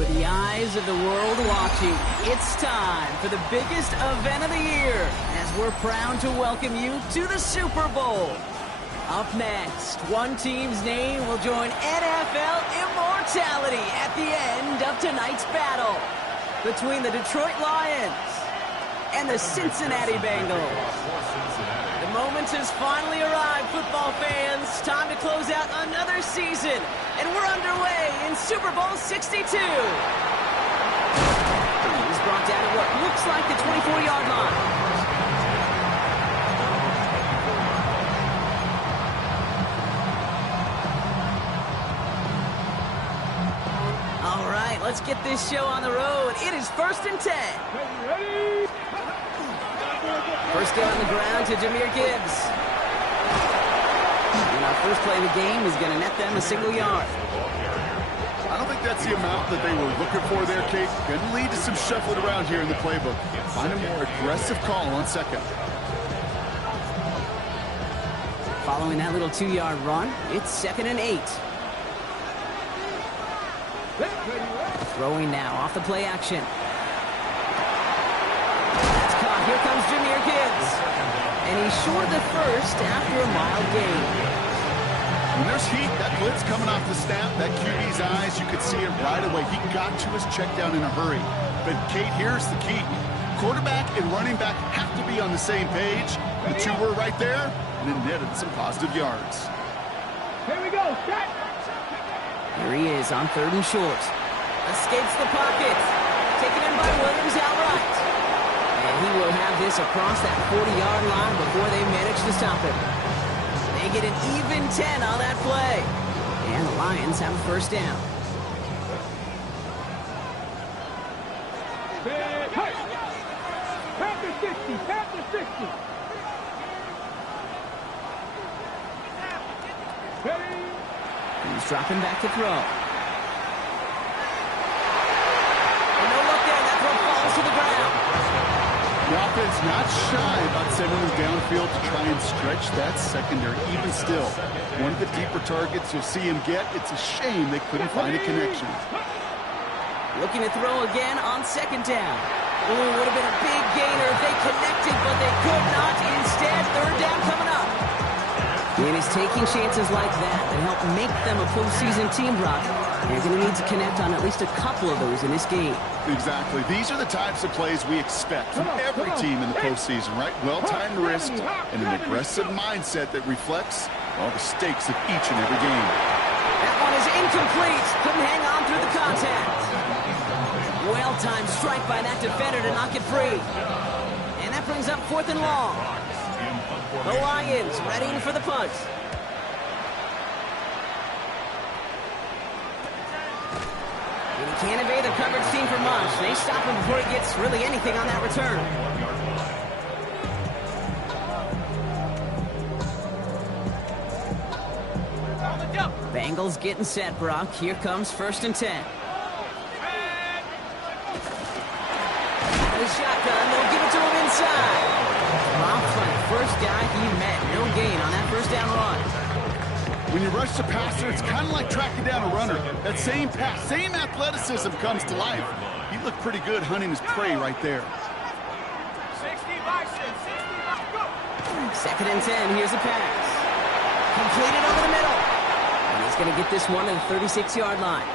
With the eyes of the world watching, it's time for the biggest event of the year as we're proud to welcome you to the Super Bowl. Up next, one team's name will join NFL immortality at the end of tonight's battle between the Detroit Lions and the Cincinnati Bengals. The moment has finally arrived, football fans. Time to close out another season, and we're underway in Super Bowl 62. He's brought down at what looks like the 24-yard line. All right, let's get this show on the road. It is 1st and 10. First down on the ground to Jahmyr Gibbs. And our first play of the game is going to net them a single yard. I don't think that's the amount that they were looking for there, Kate. Going to lead to some shuffling around here in the playbook. Find a more aggressive call on second. Following that little 2-yard run, it's 2nd and 8. Throwing now off the play action. That's caught. Here comes Jahmyr Gibbs. And he's short of the first after a mild gain. When there's heat, that blitz coming off the snap, that QB's eyes, you could see it right away. He got to his check down in a hurry. But, Kate, here's the key. Quarterback and running back have to be on the same page. The two were right there, and it netted some positive yards. Here we go. Set. Here he is on 3rd and short. Escapes the pocket. Taken in by Williams outright. And he will have this across that 40-yard line before they manage to stop him. They get an even 10 on that play. And the Lions have a first down. Panther 60. Panther 60. He's dropping back to throw. And no look there. That throw falls to the ground. The offense not shy about sending them downfield to try and stretch that secondary. Even still, one of the deeper targets you'll see him get. It's a shame they couldn't find a connection. Looking to throw again on 2nd down. Ooh, would have been a big gainer if they connected, but they could not. Instead, 3rd down coming up. And it's taking chances like that help make them a postseason team, Brock. They're going to need to connect on at least a couple of those in this game. Exactly. These are the types of plays we expect from every team in the postseason, right? Well-timed risk and an aggressive mindset that reflects all the stakes of each and every game. That one is incomplete. Couldn't hang on through the contact. Well-timed strike by that defender to knock it free. And that brings up 4th and long. The Lions ready for the punt. And he can't evade the coverage team for much. They stop him before he gets really anything on that return. Bengals getting set, Brock. Here comes 1st and 10. The shotgun, they'll give it to him inside. Dropped by the first guy he met. No gain on that 1st down run. When you rush the passer, it's kind of like tracking down a runner. That same pass, same athleticism comes to life. He looked pretty good hunting his prey right there. 2nd and 10, here's a pass. Completed over the middle. And he's going to get this one to the 36-yard line.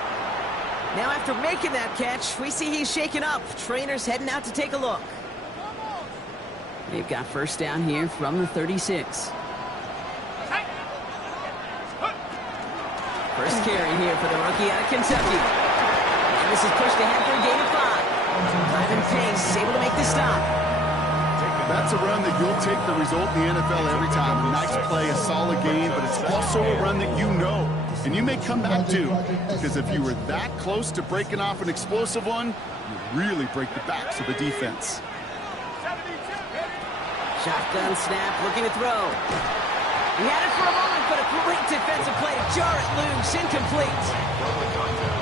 Now after making that catch, we see he's shaken up. Trainers heading out to take a look. They've got 1st down here from the 36. First carry here for the rookie out of Kentucky. And this is pushed ahead for a gain of 5. Driving pace, able to make the stop. That's a run that you'll take the result in the NFL every time. A nice play, a solid game, but it's also a run that you know. And you may come back to, because if you were that close to breaking off an explosive one, you really break the backs of the defense. Shotgun snap, looking to throw. He had it for a moment, but a great defensive play to jar it loose, incomplete.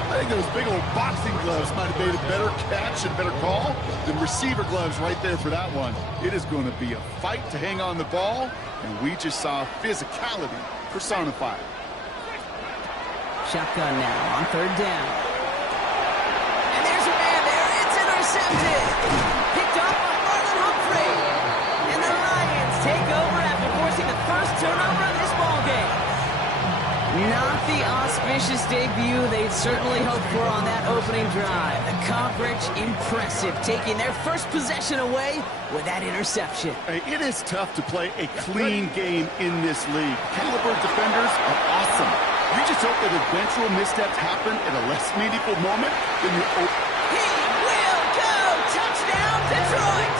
I think those big old boxing gloves might have made a better catch and better call than receiver gloves right there for that one. It is going to be a fight to hang on the ball, and we just saw physicality personified. Shotgun now on 3rd down. intercepted. Picked off by Marlon Humphrey. And the Lions take over after forcing the first turnover of this ballgame. Not the auspicious debut they'd certainly hoped for on that opening drive. The coverage, impressive, taking their first possession away with that interception. Hey, it is tough to play a clean game in this league. Caliber defenders are awesome. You just hope that eventual missteps happen at a less meaningful moment than your own. He will go! Touchdown, Detroit!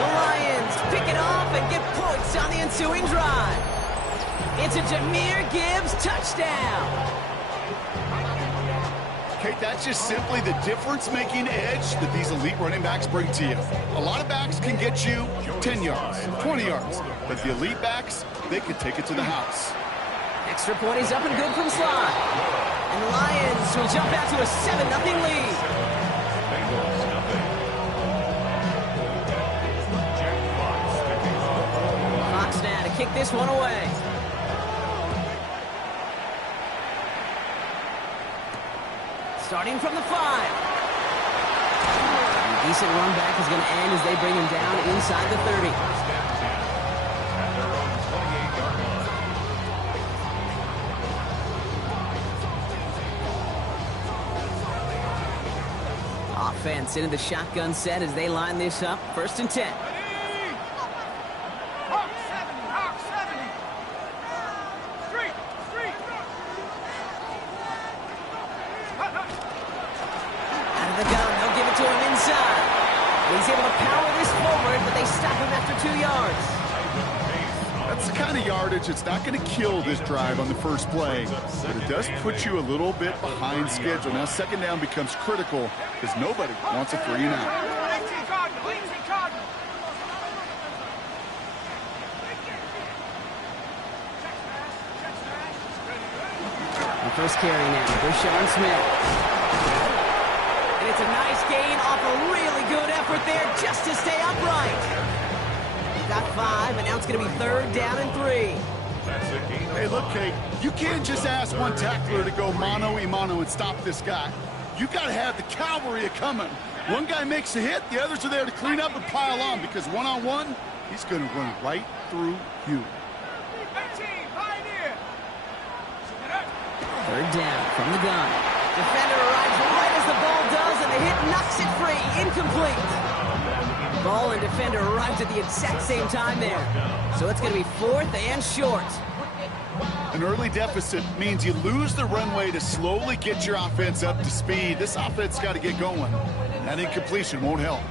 The Lions pick it off and get points on the ensuing drive. It's a Jahmyr Gibbs touchdown. Kate, that's just simply the difference-making edge that these elite running backs bring to you. A lot of backs can get you 10 yards, 20 yards, but the elite backs, they can take it to the house. Extra point is up and good from slot. And the Lions will jump out to a 7-0 lead. Fox now to kick this one away. Starting from the 5. A decent run back is going to end as they bring him down inside the 30. Offense into the shotgun set as they line this up. 1st and 10. Hawk 70, Hawk 70. Street. Out of the gun, they'll give it to him inside. He's able to power this forward, but they stop him after 2 yards. That's the kind of yardage that's not going to kill this drive on the first play, but it does put you a little bit behind schedule. Now 2nd down becomes critical because nobody wants a 3 and out. 18 Cardinal, 18 Cardinal. The first carry now, Rashawn Smith. And it's a nice gain off a really good effort there just to stay upright. Got 5, and now it's going to be 3rd down and 3. Hey, look, Kate, you can't just ask one tackler to go mano-a-mano and stop this guy. You got to have the cavalry coming. One guy makes a hit, the others are there to clean up and pile on because one-on-one, he's going to run right through you. 18, Pioneer. 3rd down from the gun. Defender arrives right as the ball does, and the hit knocks it free. Incomplete. Ball and defender arrived at the exact same time there. So it's going to be 4th and short. An early deficit means you lose the runway to slowly get your offense up to speed. This offense got to get going. That incompletion won't help.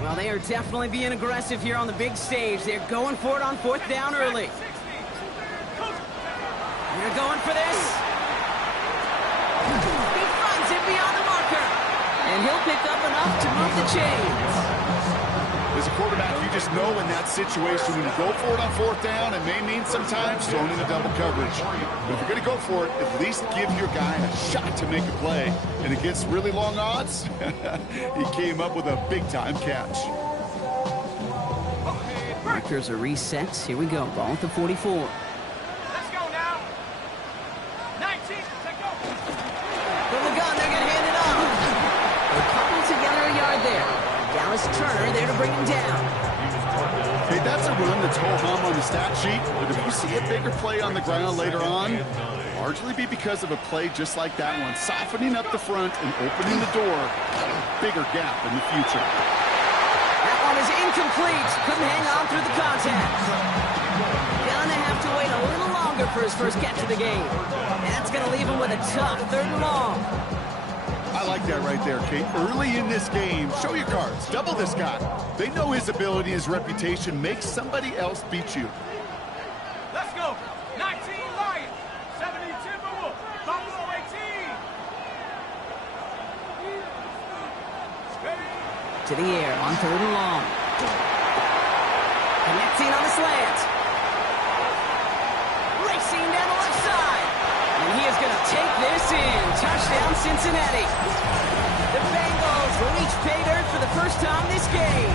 Well, they are definitely being aggressive here on the big stage. They're going for it on 4th down early. They're going for this. He finds it beyond the marker. And he'll pick up enough to move the chains. As a quarterback, you just know in that situation when you go for it on 4th down, it may mean sometimes throwing in a double coverage. But if you're going to go for it, at least give your guy a shot to make a play. And against really long odds, he came up with a big-time catch. Markers are reset. Here we go. Ball at the 44. Let's go now. 19, take go. From the gun, they're going to hand it off. They cobble together a yard there. Dallas Turner there to bring him down. Hey, that's a run that's ho-hum on the stat sheet, but if you see a bigger play on the ground later on, largely be because of a play just like that one, softening up the front and opening the door, a bigger gap in the future. That one is incomplete. Couldn't hang on through the contact. Gonna have to wait a little longer for his first catch of the game. And that's gonna leave him with a tough 3rd and long. I like that right there, Kate. Early in this game, show your cards. Double this guy. They know his ability, his reputation makes somebody else beat you. Let's go. 19 Lions, 70 Timberwolves, Buffalo 18. To the air on 3rd and long. Connecting on the slant. Racing down the left side. And he is going to take this in. Touchdown, Cincinnati. The Bengals will each pay dirt for the first time this game.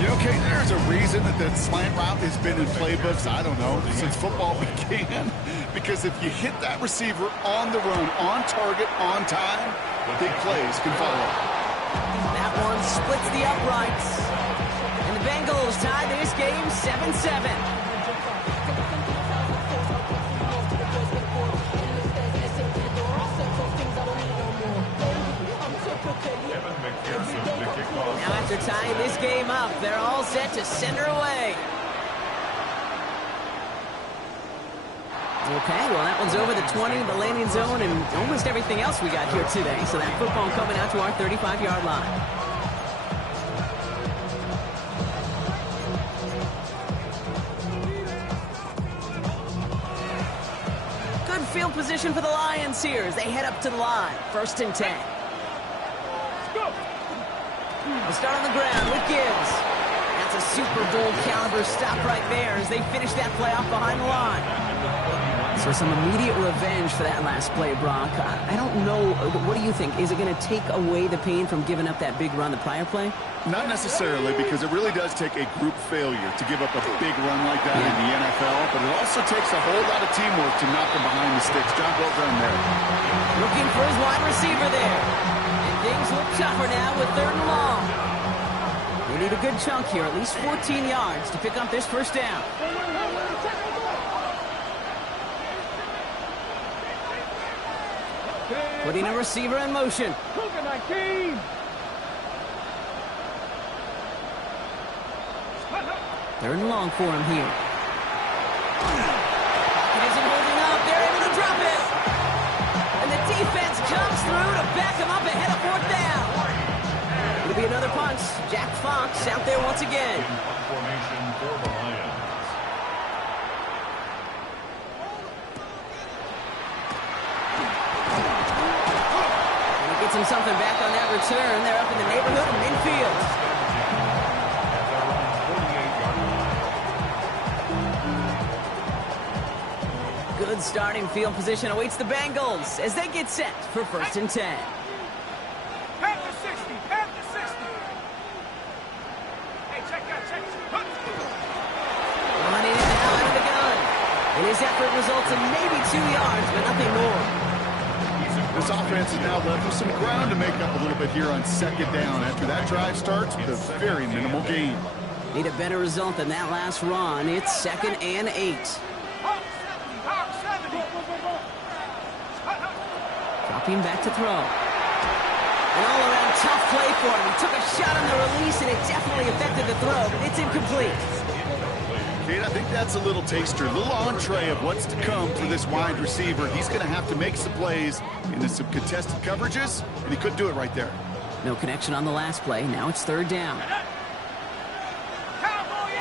You know, Kate, there's a reason that slant route has been in playbooks, I don't know, since football began. Because if you hit that receiver on the run, on target, on time, big plays can follow. That one splits the uprights. And the Bengals tie this game 7-7. Now after tying this game up, they're all set to send her away. Okay, well, that one's over the 20, the landing zone, and almost everything else we got here today. So that football coming out to our 35-yard line. Good field position for the Lions here as they head up to the line. 1st and 10. They'll start on the ground with Gibbs. That's a Super Bowl caliber stop right there as they finish that play off behind the line. So some immediate revenge for that last play, Brock. I don't know. What do you think? Is it going to take away the pain from giving up that big run the prior play? Not necessarily, because it really does take a group failure to give up a big run like that in the NFL, but it also takes a whole lot of teamwork to knock them behind the sticks. John, well done there. Looking for his wide receiver there. And things look tougher now with 3rd and long. They need a good chunk here, at least 14 yards to pick up this first down. Putting a receiver in motion. 3rd and long for him here. It isn't holding up. They're able to drop it. And the defense comes through to back him up ahead of 4th down. It'll be another punt. Jack Fox out there once again. Formation for the Lions. Gets him something back on that return. They're up in the neighborhood of midfield. Good starting field position awaits the Bengals as they get set for 1st and 10. Pass the 60. Pass the 60. Hey, check that. Running it now out of the gun. And his effort results in maybe 2 yards, but nothing more. This offense is now left with some ground to make up a little bit here on 2nd down. After that drive starts with a very minimal gain. Need a better result than that last run. It's 2nd and 8. Dropping back to throw. An all-around tough play for him. He took a shot on the release, and it definitely affected the throw, but it's incomplete. Kate, I think that's a little taster, a little entree of what's to come for this wide receiver. He's going to have to make some plays into some contested coverages, and he couldn't do it right there. No connection on the last play. Now it's 3rd down.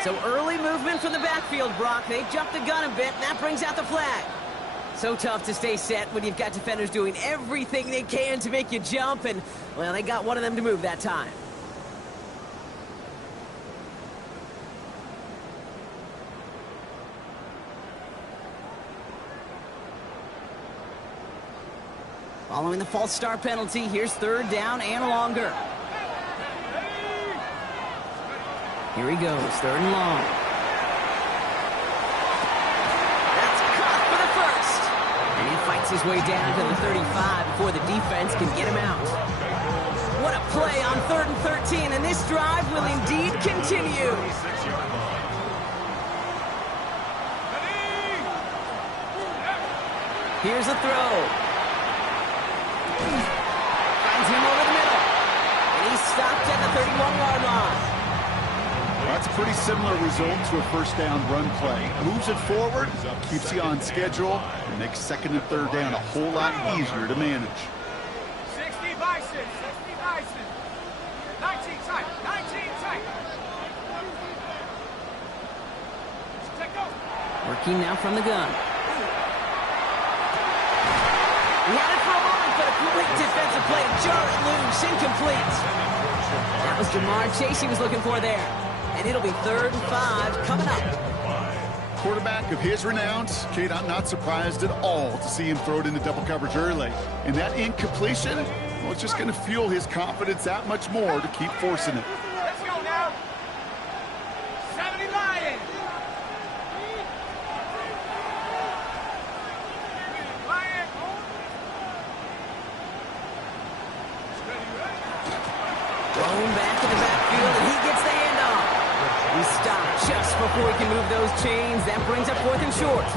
So early movement from the backfield, Brock. They jumped the gun a bit, and that brings out the flag. So tough to stay set when you've got defenders doing everything they can to make you jump, and, well, they got one of them to move that time. Following the false start penalty, here's 3rd down and longer. Here he goes, 3rd and long. That's caught for the first. And he fights his way down to the 35 before the defense can get him out. What a play on 3rd and 13, and this drive will indeed continue. Here's a throw. Finds him over the middle. And he's stopped at the 31-yard line. That's a pretty similar result to a 1st down run play. Moves it forward, keeps you on schedule, and makes 2nd and 3rd down a whole lot easier to manage. 60 Bison. 60 Bison. 19 tight. 19 tight. Take over. Working now from the gun. He had it for a moment, but a great defensive play. Jar it loose, incomplete. That was Jamar Chase he was looking for there. And it'll be 3rd and 5 coming up. Quarterback of his renown, Kate, I'm not surprised at all to see him throw it into double coverage early. And that incompletion Well, it's just going to fuel his confidence that much more to keep forcing it. Let's go now. 70 Lions. Lions. Thrown back to the backfield, and he gets the handoff. He stopped just before he can move those chains. That brings up 4th and short.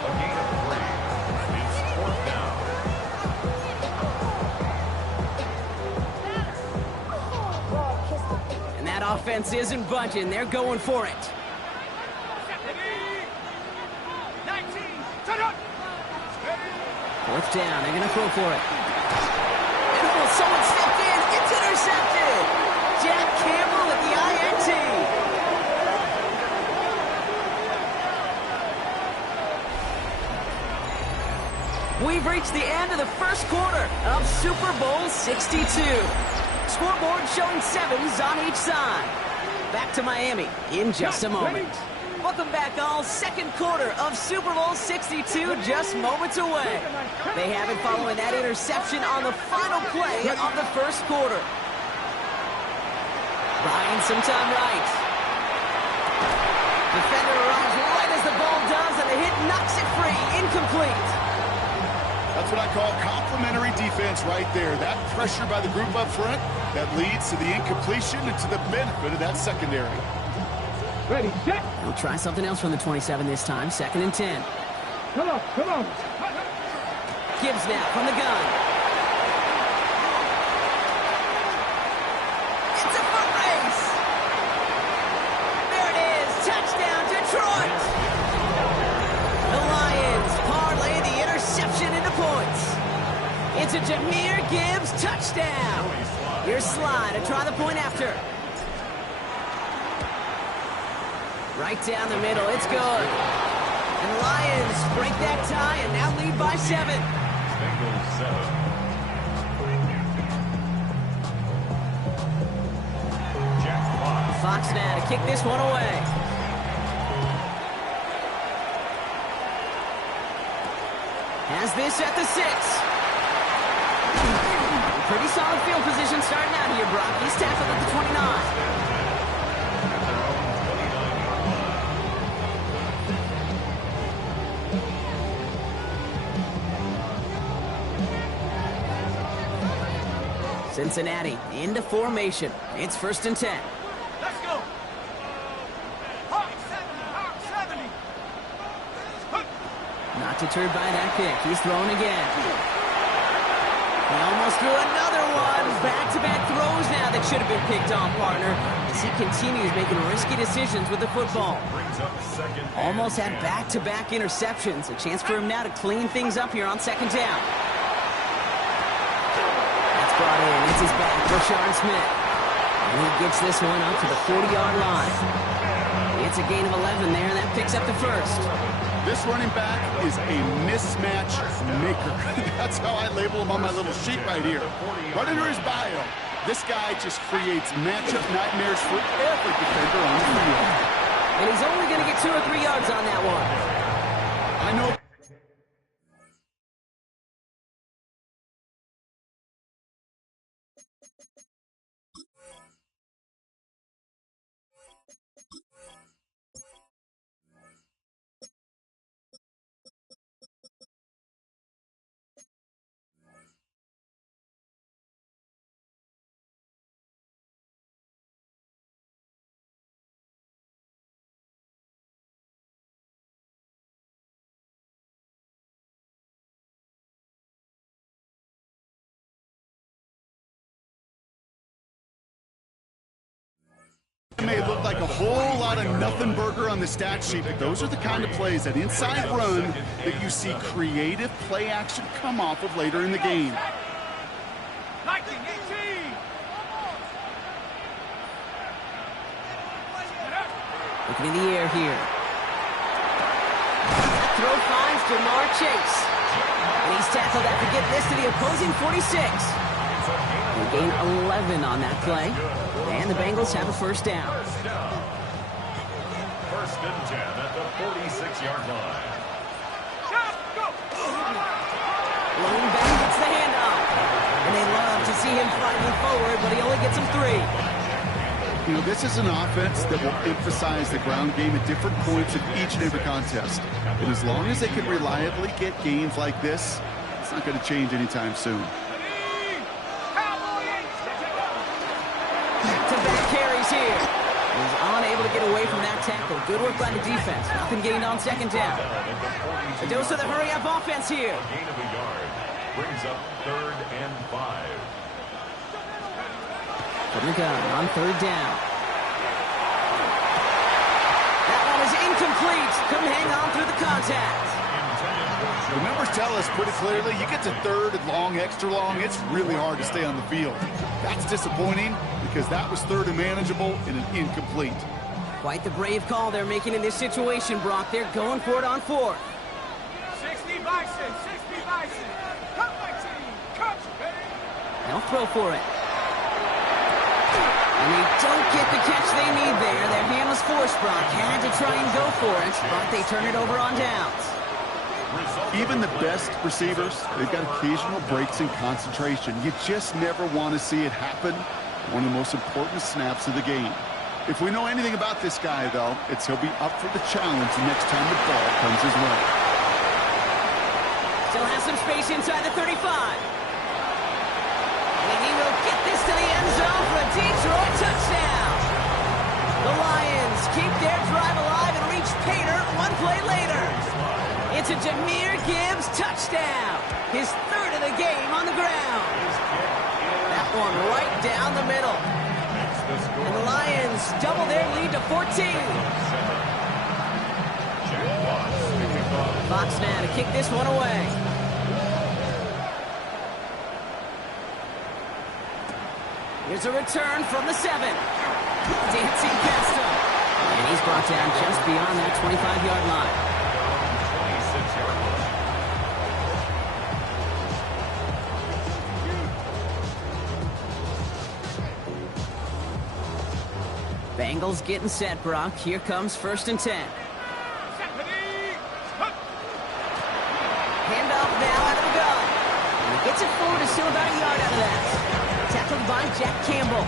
A gain of 3. It's 4th down. And that offense isn't budging. They're going for it. 19. Turn up. 4th down. They're going to throw for it. And someone stepped in. It's intercepted. Jack Campbell at the INT. We've reached the end of the first quarter of Super Bowl 62. Scoreboard showing 7s on each side. Back to Miami in just a moment. Welcome back, all. Second quarter of Super Bowl 62 just moments away. They have it following that interception on the final play of the first quarter. Buying some time right. Defender arrives right as the ball does, and the hit knocks it free. Incomplete. That's what I call complimentary defense right there. That pressure by the group up front that leads to the incompletion and to the benefit of that secondary. Ready, set. We'll try something else from the 27 this time. 2nd and 10. Come on, come on. Gibbs now from the gun. It's a foot race. There it is. Touchdown, Detroit. The Lions parlay the interception into points. It's a Jahmyr Gibbs touchdown. Here's Sly to try the point after. Right down the middle. It's good. And Lions break that tie and now lead by 7. Bengals 7. Jack Fox. Fox now to kick this one away. Has this at the 6. Pretty solid field position starting out here, Brock. He's tackled at the 29. Cincinnati into formation. It's 1st and 10. Let's go. Hawk 70. Not deterred by that pick. He's throwing again. He almost threw another one. Back-to-back throws now that should have been picked off, partner, as he continues making risky decisions with the football. Brings up 2nd. Almost had back-to-back interceptions. A chance for him now to clean things up here on 2nd down. Brought in. It's his back, Rashard Smith. And he gets this one up to the 40-yard line. It's a gain of 11 there, and that picks up the 1st. This running back is a mismatch maker. That's how I label him on my little sheet right here. Right under his bio, this guy just creates matchup nightmares for every defender on the field. And he's only going to get 2 or 3 yards on that one. I know. It may look like a whole lot of nothing burger on the stat sheet, but those are the kind of plays, that inside run, that you see creative play action come off of later in the game. 19, 18. Looking in the air here. That throw finds Jamar Chase. And he's tackled after getting this to the opposing 46. They gain 11 on that play. And the Bengals have a 1st down. 1st and 10 at the 46-yard line. Shot, go. Lone back gets the handoff. forward, but he only gets him 3. You know, this is an offense that will emphasize the ground game at different points of each and every contest. And as long as they can reliably get gains like this, it's not going to change anytime soon. Back-to-back carries here. He's unable to get away from that tackle. Good work by the defense. Nothing gained on second down. A dose of the hurry-up offense here. Gain of a yard brings up 3rd and 5. From the gun on 3rd down. That one is incomplete. Couldn't hang on through the contact. The numbers tell us pretty clearly, you get to 3rd and long, extra long, it's really hard to stay on the field. That's disappointing because that was 3rd and manageable and an incomplete. Quite the brave call they're making in this situation, Brock. They're going for it on 4th. 60 Bison, 60 Bison. Cut my team, cut, baby. They'll throw for it. And they don't get the catch they need there. Their hand was forced, Brock. Had to try and go for it, but they turn it over on downs. Even the best receivers, they've got occasional breaks in concentration. You just never want to see it happen. One of the most important snaps of the game. If we know anything about this guy, though, it's he'll be up for the challenge the next time the ball comes his way. Still has some space inside the 35. And he will get this to the end zone for a Detroit touchdown. The Lions keep their drive alive and reach Pater one play later. It's a Jahmyr Gibbs touchdown. His 3rd of the game on the ground. That one right down the middle. And the Lions double their lead to 14. Fox now to kick this one away. Here's a return from the 7. Dancing past him. And he's brought down just beyond that 25-yard line. Bengals getting set, Brock. Here comes 1st and 10. Handoff now out of the gun. And he gets it forward, is still about a yard out of that. Tackled by Jack Campbell.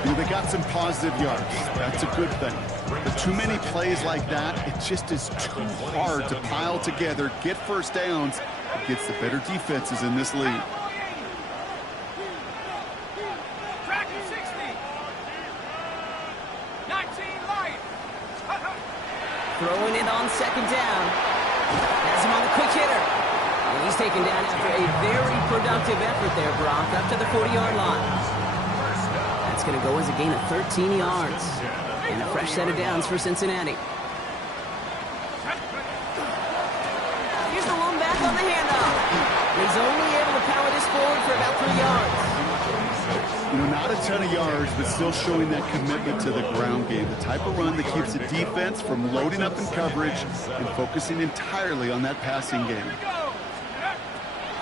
You know, they got some positive yards. That's a good thing. But too many plays like that, it just is too hard to pile together, get first downs against the better defenses in this league. Throwing it on 2nd down. Has him on the quick hitter. And he's taken down after a very productive effort there, Brock, up to the 40-yard line. That's going to go as a gain of 13 yards. And a fresh set of downs for Cincinnati. Here's the lone back on the handoff. He's only able to power this forward for about 3 yards. You know, not a ton of yards, but still showing that commitment to the ground game. The type of run that keeps the defense from loading up in coverage and focusing entirely on that passing game.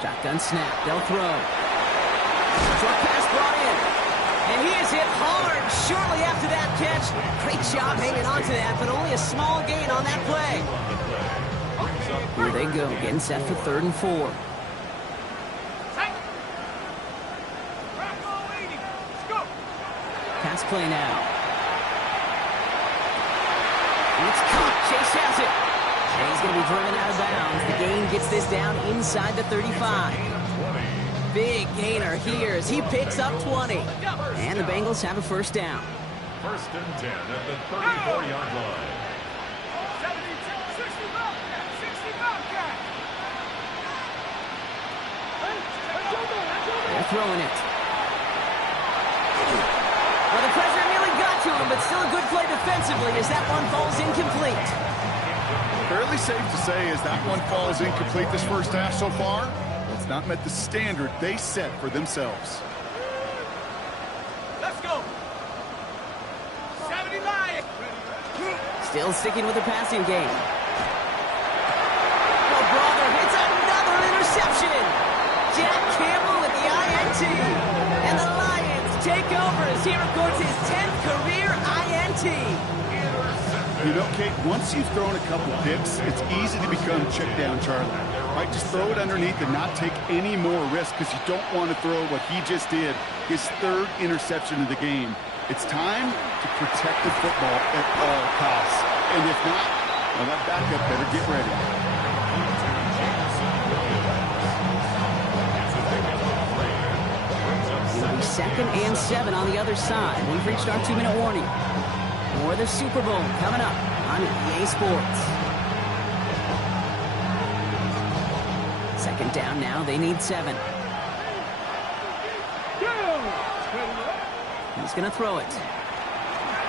Shotgun snap. They'll throw. Short pass brought in. And he is hit hard shortly after that catch. Great job hanging on to that, but only a small gain on that play. Here they go, getting set for 3rd and 4. Pass play now. It's caught. Chase has it. And he's going to be driven out of bounds. The gain gets this down inside the 35. Big gainer here as he picks up 20. And the Bengals have a 1st down. 1st and 10 at the 34-yard line. 60 Bobcat, 60 Bobcat. They're throwing it. Well, the pressure nearly got to him, but still a good play defensively as that one falls incomplete. Fairly safe to say as that one falls incomplete this first half so far, it's not met the standard they set for themselves. Let's go. 70 Lions. Still sticking with the passing game. Oh, brother, it's another interception. Jack Campbell with the INT. And the Lions take over as he records his 10th career INT. You know, Kate, once you've thrown a couple picks, it's easy to become check down Charlie. Right, just throw it underneath and not take any more risk because you don't want to throw what he just did, his third interception of the game. It's time to protect the football at all costs. And if not, well, that backup better get ready. It'll be 2nd and 7 on the other side. We've reached our 2-minute warning. More of the Super Bowl coming up on EA Sports. 2nd down now. They need 7. He's going to throw it.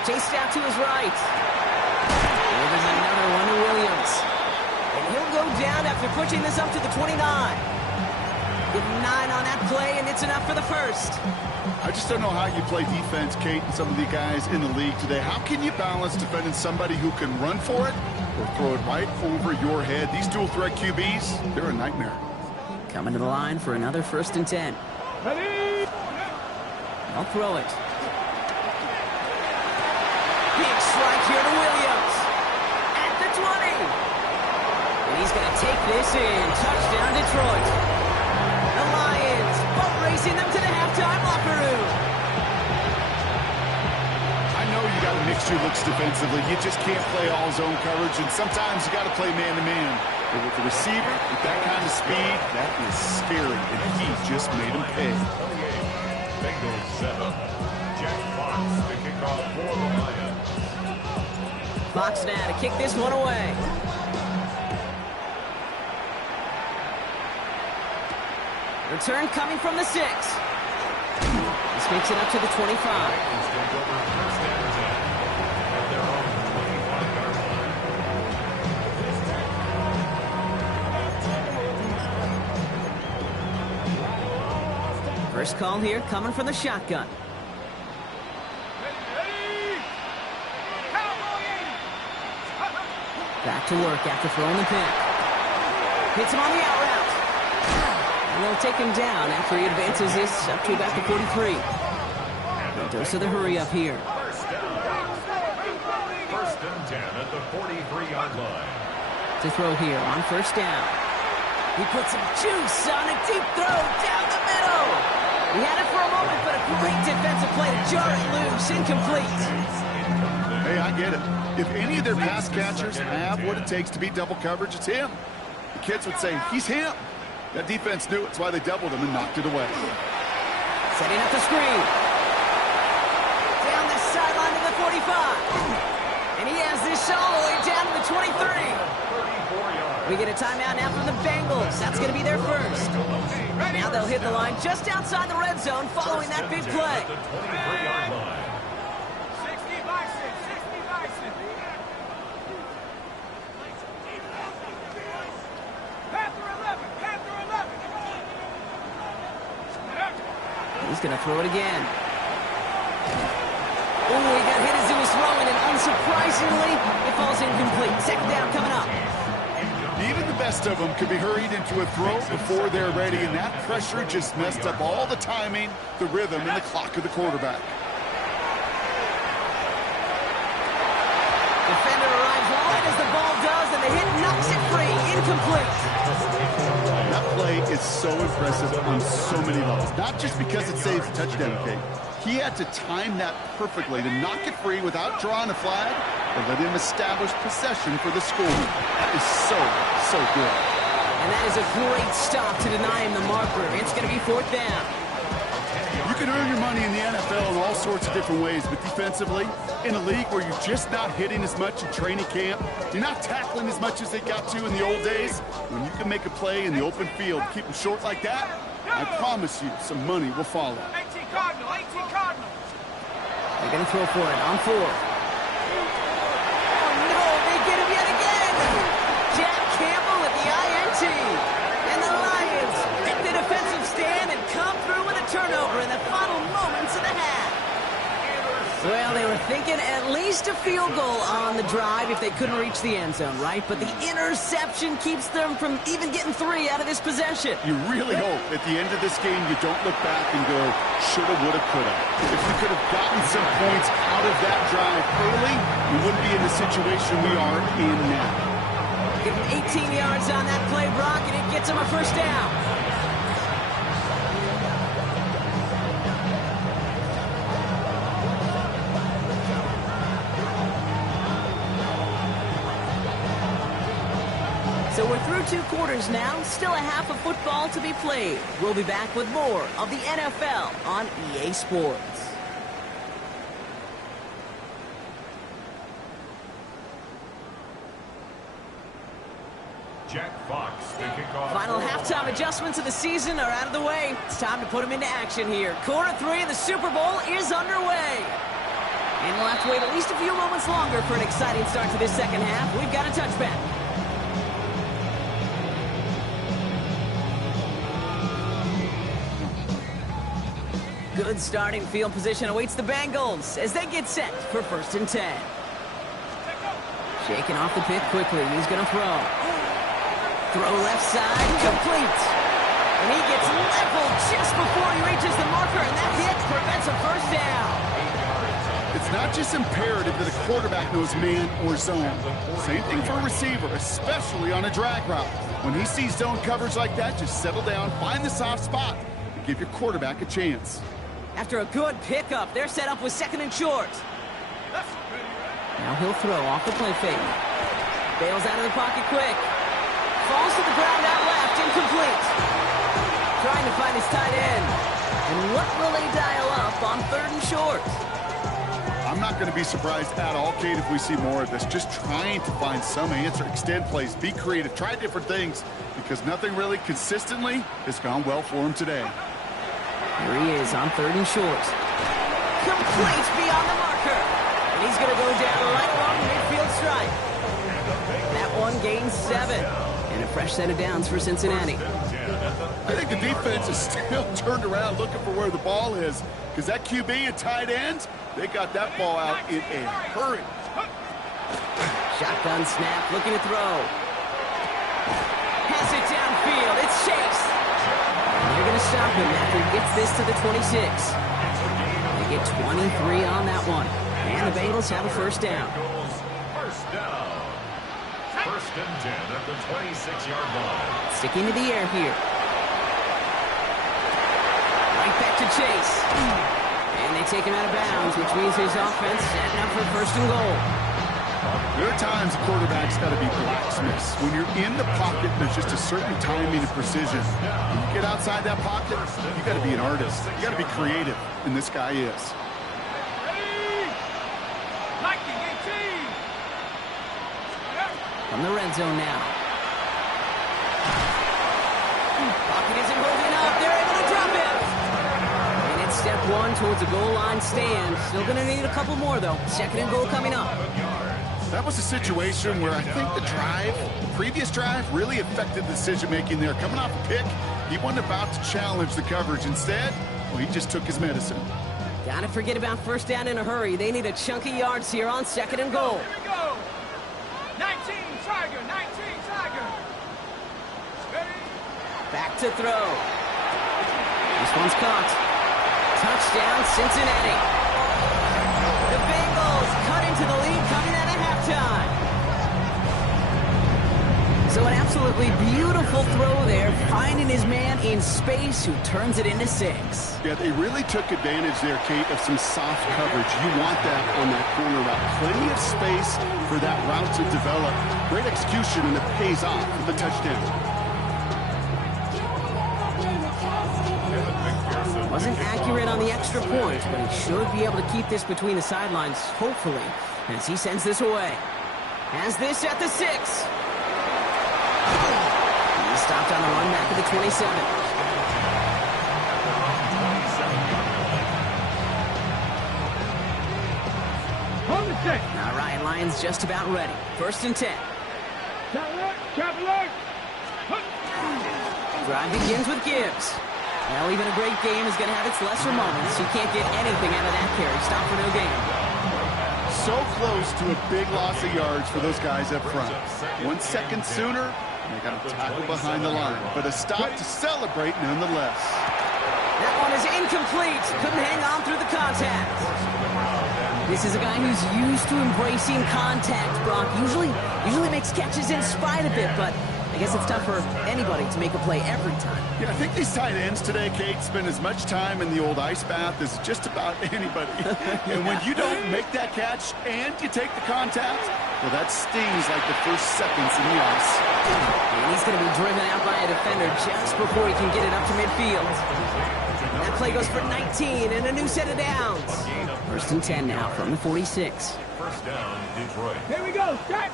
Chased out to his right. There's another one to Williams. And he'll go down after pushing this up to the 29. Give him 9 on that play, and it's enough for the first. I just don't know how you play defense, Kate, and some of the guys in the league today. How can you balance defending somebody who can run for it or throw it right over your head? These dual threat QBs, they're a nightmare. Coming to the line for another 1st and 10. Ready? I'll throw it. Big strike here to Williams. At the 20. And he's going to take this in. Touchdown, Detroit. The Lions boat racing them to the halftime locker room. I know you got to mix your looks defensively. You just can't play all zone coverage, and sometimes you got to play man-to-man. But with the receiver, with that kind of speed, that is scary, and he just made him pay. 28, Bengals 7. Jack Fox to kick off for the Lions. Fox now to kick this one away. Return coming from the 6. This makes it up to the 25. Bengals take over 1st and 10 at their own 25-yard line. First call here coming from the shotgun. Back to work after throwing the pick. Hits him on the out route. And they'll take him down after he advances this up to about the 43. A dose of the hurry up here. First and 10 at the 43-yard line. To throw here on 1st down. He puts some juice on a deep throw down the middle. He had it for a moment, but a great defensive play to jar it loose. Incomplete. Hey, I get it. If any of their pass catchers have what it takes to beat double coverage, it's him. The kids would say, he's him. That defense knew it. That's why they doubled him and knocked it away. Setting up the screen. Down the sideline to the 45. And he has this all the way down to the 23. We get a timeout now from the Bengals. That's going to be their first. Now they'll hit the line just outside the red zone following that big play. 60 Bison, 60 Bison. Panther 11, Panther 11. He's going to throw it again. Oh, he got hit as he was throwing, and unsurprisingly, it falls incomplete. 2nd down coming up. Even the best of them could be hurried into a throw before they're ready, and that pressure just messed up all the timing, the rhythm, and the clock of the quarterback. Defender arrives right as the ball does, and the hit knocks it free. Incomplete. That play is so impressive on so many levels. Not just because it saves a touchdown, Kate. He had to time that perfectly to knock it free without drawing a flag or let him establish possession for the score. That is so good. And that is a great stop to deny him the marker. It's going to be 4th down. You can earn your money in the NFL in all sorts of different ways, but defensively, in a league where you're just not hitting as much in training camp, you're not tackling as much as they got to in the old days, when you can make a play in the open field, keep them short like that, I promise you some money will follow. 18 Cardinal, 18 Cardinal. They're going to throw for it on 4. Oh, no, they get him yet again. Jack Campbell with the INT. And the Lions pick the defensive stand and come through with a turnover in the final moments of the half. Well, they were thinking at least a field goal on the drive if they couldn't reach the end zone, right? But the interception keeps them from even getting 3 out of this possession. You really hope at the end of this game you don't look back and go, shoulda, woulda, coulda. If we could have gotten some points out of that drive early, we wouldn't be in the situation we are in now. Give him 18 yards on that play, Brock, and it gets him a first down. So we're through 2 quarters now, still a half of football to be played. We'll be back with more of the NFL on EA Sports. Jack Fox, the kickoff. Final halftime adjustments of the season are out of the way. It's time to put them into action here. Quarter 3 of the Super Bowl is underway. And we'll have to wait at least a few moments longer for an exciting start to this second half. We've got a touchback. Good starting field position awaits the Bengals as they get set for 1st and 10. Shaking off the pick quickly. He's going to throw. Throw left side, complete. And he gets leveled just before he reaches the marker, and that hit prevents a first down. It's not just imperative that a quarterback knows man or zone. Same thing for a receiver, especially on a drag route. When he sees zone coverage like that, just settle down, find the soft spot, and give your quarterback a chance. After a good pickup, they're set up with 2nd and short. Now he'll throw off the play fake. Bails out of the pocket quick. Falls to the ground out left, incomplete. Trying to find his tight end. And what will they dial up on 3rd and short? I'm not going to be surprised at all, Kate, if we see more of this. Just trying to find some answer, extend plays, be creative, try different things, because nothing really consistently has gone well for him today. Here he is on 3rd and short. Complete beyond the marker. And he's going to go down right along the midfield stripe. That one gains 7. And a fresh set of downs for Cincinnati. I think the defense is still turned around looking for where the ball is, because that QB and tight end, they got that ball out in a hurry. Shotgun snap, looking to throw. Has it downfield. It's Chase. And they're going to stop him after he gets this to the 26. They get 23 on that one. And the Bengals have a first down. First down. 1st and 10 at the 26-yard line. Sticking to the air here. Right back to Chase. And they take him out of bounds, which means his offense setting up for 1st and goal. There are times the quarterback's got to be blacksmiths. When you're in the pocket, there's just a certain timing and precision. When you get outside that pocket, you got to be an artist. You got to be creative, and this guy is. From the red zone now. Pocket isn't holding up. They're able to drop it. And it's step 1 towards a goal line stand. Still going to need a couple more, though. 2nd and goal coming up. That was a situation where I think the previous drive, really affected the decision-making there. Coming off a pick, he wasn't about to challenge the coverage. Instead, well, he just took his medicine. Gotta forget about 1st down in a hurry. They need a chunky yards here on 2nd and goal. Here we go. 19, Tiger, 19, Tiger. Ready? Back to throw. This one's caught. Touchdown, Cincinnati. The Bengals cut into the lead coming out of halftime. So an absolutely beautiful throw there, finding his man in space who turns it into 6. Yeah, they really took advantage there, Kate, of some soft coverage. You want that on that corner route. Plenty of space for that route to develop. Great execution, and it pays off with the touchdown. Wasn't accurate on the extra point, but he should be able to keep this between the sidelines, hopefully, as he sends this away. Has this at the 6. He stopped on the run back to the 27. All right, Lions just about ready. 1st and 10. Drive begins with Gibbs. Well, even a great game is going to have its lesser moments. You can't get anything out of that carry. Stop for no gain. So close to a big loss of yards for those guys up front. 1 second sooner, and they got to tackle behind the line. But a stop to celebrate nonetheless. That one is incomplete. Couldn't hang on through the contact. This is a guy who's used to embracing contact, Brock. Usually makes catches in spite of it, but I guess it's tough for anybody to make a play every time. Yeah, I think these tight ends today, Kate, spend as much time in the old ice bath as just about anybody. And when you don't make that catch and you take the contact, well, that stings like the first seconds in the ice. And he's going to be driven out by a defender just before he can get it up to midfield. That play goes for 19 and a new set of downs. First and 10 now from the 46. First down, Detroit. Here we go, set.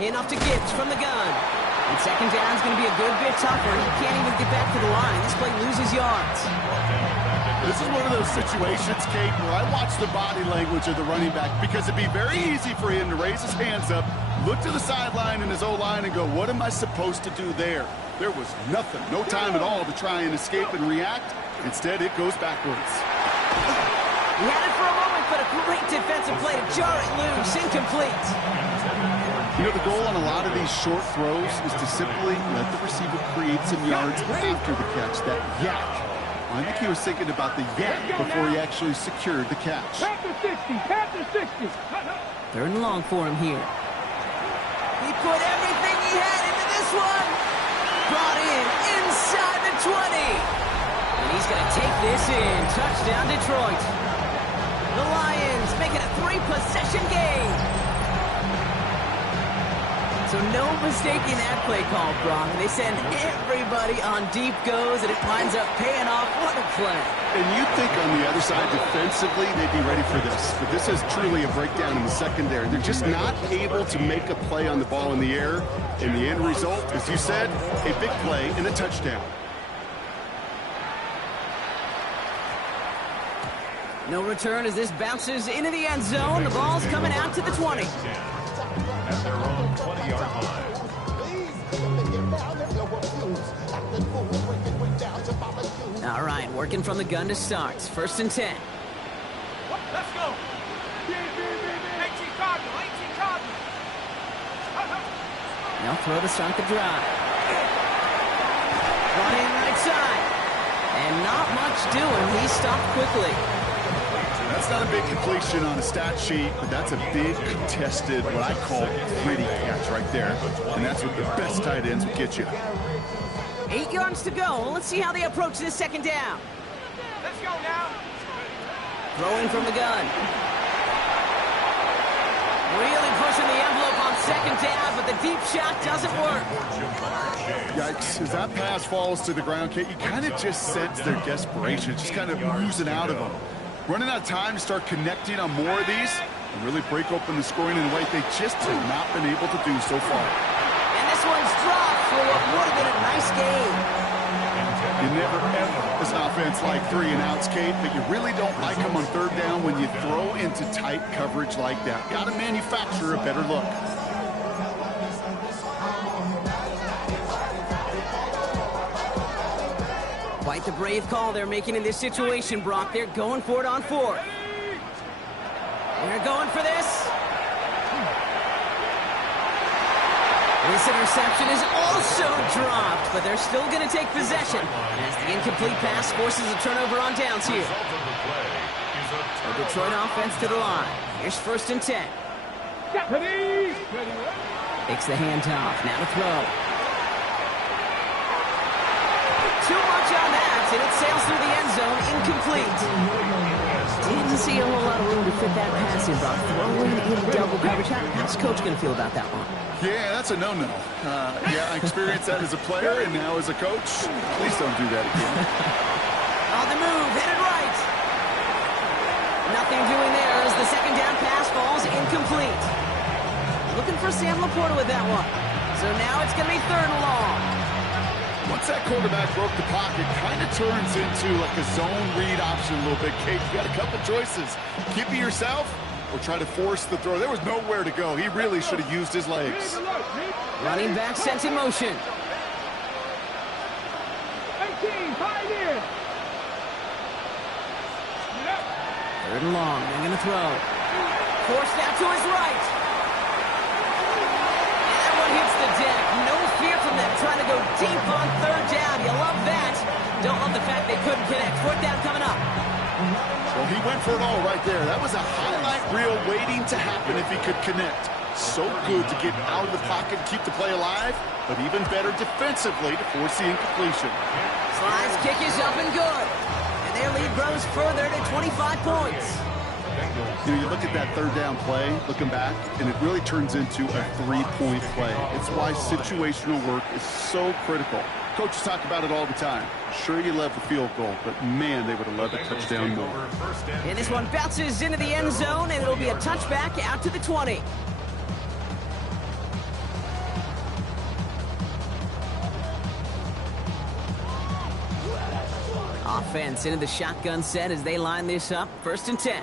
In off to Gibbs from the gun. And second down is going to be a good bit tougher. He can't even get back to the line. This play loses yards. This is one of those situations, Kate, where I watch the body language of the running back because it'd be very easy for him to raise his hands up, look to the sideline in his O-line and go, what am I supposed to do there? There was nothing, no time at all to try and escape and react. Instead, it goes backwards. He had it for a moment, but a great defensive play to jar it loose, incomplete. You know, the goal on a lot of these short throws is to simply let the receiver create some yards after the catch, that yak. I think he was thinking about the yak before he actually secured the catch. Panther 60, Panther 60. Third and long for him here. He put everything he had into this one. Brought in inside the 20. And he's going to take this in. Touchdown, Detroit. The Lions make it a 3-possession game. So no mistaking that play call, Brock. They send everybody on deep goes, and it winds up paying off. What a play. And you'd think on the other side defensively they'd be ready for this. But this is truly a breakdown in the secondary. They're just not able to make a play on the ball in the air. And the end result, as you said, a big play and a touchdown. No return as this bounces into the end zone. The ball's coming out to the 20. At their own 20-yard line. All right, working from the gun to start. First and 10. Let's go. 18 Cardinal, 18 Cardinal. They'll throw to start the drive. Brought in right side. And not much doing. He stopped quickly. That's not a big completion on a stat sheet, but that's a big contested, what I call gritty catch right there. And that's what the best tight ends will get you. 8 yards to go. Let's see how they approach this second down. Let's go now. Throwing from the gun. Really pushing the envelope on second down, but the deep shot doesn't work. Yikes. As that pass falls to the ground, Kate, you kind of just sense their desperation. It's just kind of oozing out of them. Running out of time to start connecting on more of these and really break open the scoring in a way they just have not been able to do so far. And this one's dropped for what would have been a nice game. You never ever, as an offense, like 3 and outs, Kate, but you really don't like them on third down when you throw into tight coverage like that. Got to manufacture a better look. Quite the brave call they're making in this situation, Brock. They're going for it on fourth. They're going for this. This interception is also dropped, but they're still going to take possession as the incomplete pass forces a turnover on downs here. The Detroit offense to the line. Here's first and 10. Takes the handoff. Now to throw. Too much on that, and it sails through the end zone, incomplete. Didn't see a whole lot of room to fit that pass in, Brock. Throwing in double coverage. How's Coach going to feel about that one? Yeah, that's a no-no. Yeah, I experienced that as a player and now as a coach. Please don't do that again. On the move, headed right. Nothing doing there as the second down pass falls incomplete. Looking for Sam Laporta with that one. So now it's going to be third and long. Once that quarterback broke the pocket, kind of turns into like a zone read option a little bit, Kate. You got a couple choices. Keep it yourself or try to force the throw. There was nowhere to go. He really should have used his legs. Running back sent in motion. 18, Pioneer. Third and long. They're going to throw. Forced out to his right. And that one hits the deck. No fear from them trying to go deep on third down. You love that. Don't love the fact they couldn't connect. Fourth down coming up. Well, he went for it all right there. That was a highlight reel waiting to happen if he could connect. So good to get out of the pocket, keep the play alive, but even better defensively to force the incompletion. Slice kick is up and good. And their lead grows further to 25 points. You know, you look at that third down play, looking back, and it really turns into a three-point play. It's why situational work is so critical. Coaches talk about it all the time. Sure, you love the field goal, but man, they would have loved a touchdown more. And this one bounces into the end zone, and it'll be a touchback out to the 20. Offense into the shotgun set as they line this up. 1st and 10.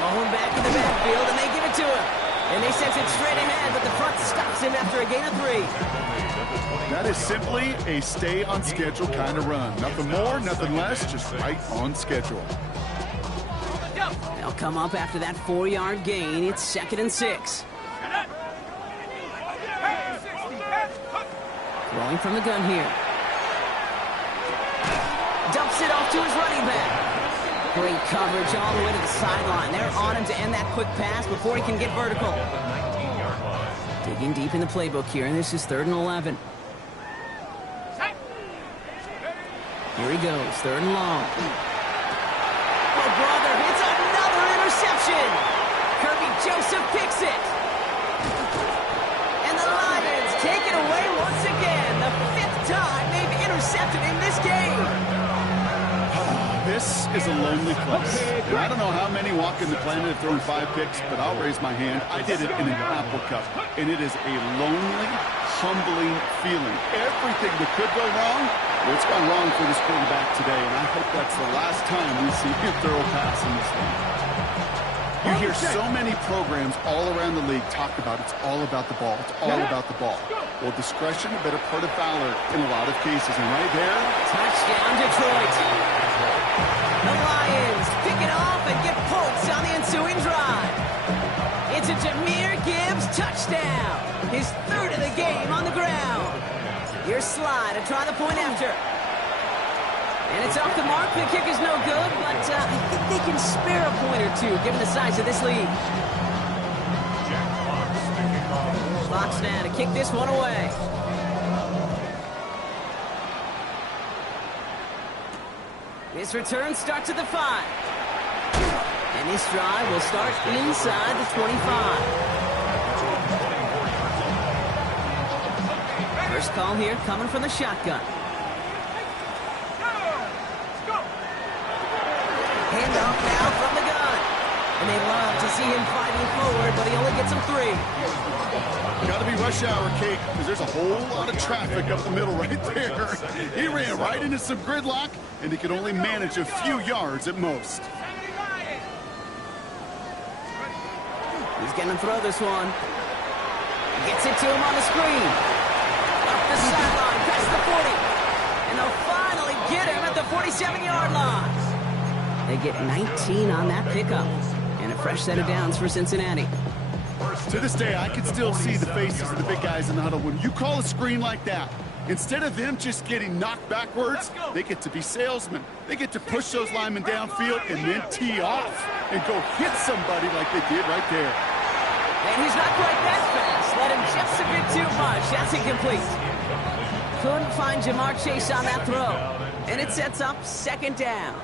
Rolling back in the backfield, and they give it to him. And they send it straight ahead, but the front stops him after a gain of 3. That is simply a stay-on-schedule kind of run. Nothing more, nothing less, just right on schedule. They'll come up after that 4-yard gain. It's 2nd and 6. Throwing from the gun here. Dumps it off to his running back. Great coverage all the way to the sideline. They're on him to end that quick pass before he can get vertical. Digging deep in the playbook here, and this is 3rd and 11. Here he goes, 3rd and long. Oh, brother, it's another interception. Kirby Joseph picks it. And the Lions take it away once again. The 5th time they've intercepted in this game. This is a lonely place. And I don't know how many walk in the planet have thrown 5 picks, but I'll raise my hand. I did it in an Apple Cup. And it is a lonely, humbling feeling. Everything that could go wrong, well, it's gone wrong for this quarterback today. And I hope that's the last time we see him throw a pass in this one. You hear so many programs all around the league talk about it's all about the ball. It's all about the ball. Well, discretion, a better part of valor in a lot of cases. And right there, Touchdown, Detroit. The Lions pick it off and get points on the ensuing drive. It's a Jahmyr Gibbs touchdown. His 3rd of the game on the ground. Here's Sly to try the point after. And it's off the mark. The kick is no good, but I think they can spare a point or two given the size of this lead. Fox now to kick this one away. This return starts at the 5. And this drive will start inside the 25. First call here coming from the shotgun. Handoff now from the gun. And they love to see him fighting forward, but he only gets him 3. got to be rush hour, Kate, because there's a whole lot of traffic up the middle right there. He ran right into some gridlock, and he could only manage a few yards at most. He's going to throw this one. Gets it to him on the screen. Up the sideline, past the 40. And they'll finally get him at the 47-yard line. They get 19 on that pickup. And a fresh set of downs for Cincinnati. To this day, I can still see the faces of the big guys in the huddle. When you call a screen like that, instead of them just getting knocked backwards, they get to be salesmen. They get to push those linemen downfield and then tee off and go hit somebody like they did right there. And he's not quite that fast. Let him just a bit too much. That's incomplete. Couldn't find Jamar Chase on that throw. And it sets up second down.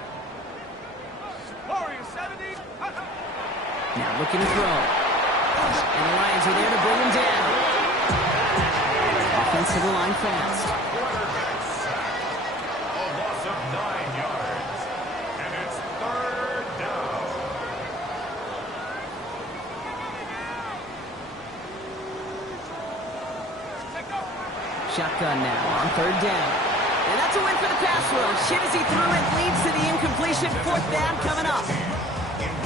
Now looking to throw. And the Lions are there to bring him down. Offensive line fast. A loss of 9 yards. And it's third down. Shotgun now on third down. And that's a win for the pass rush. Hit as he threw it, leads to the incompletion. Fourth down coming up.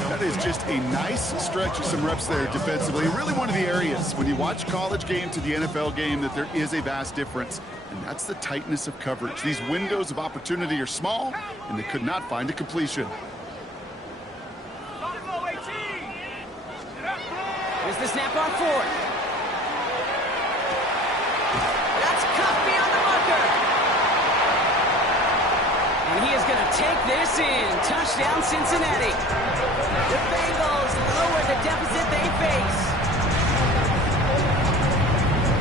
That is just a nice stretch of some reps there defensively. Really one of the areas when you watch college game to the NFL game that there is a vast difference. And that's the tightness of coverage. These windows of opportunity are small, and they could not find a completion. Here's the snap on fourth. That's cut beyond the marker. And he is going to take this Touchdown, Cincinnati. The Bengals lower the deficit they face.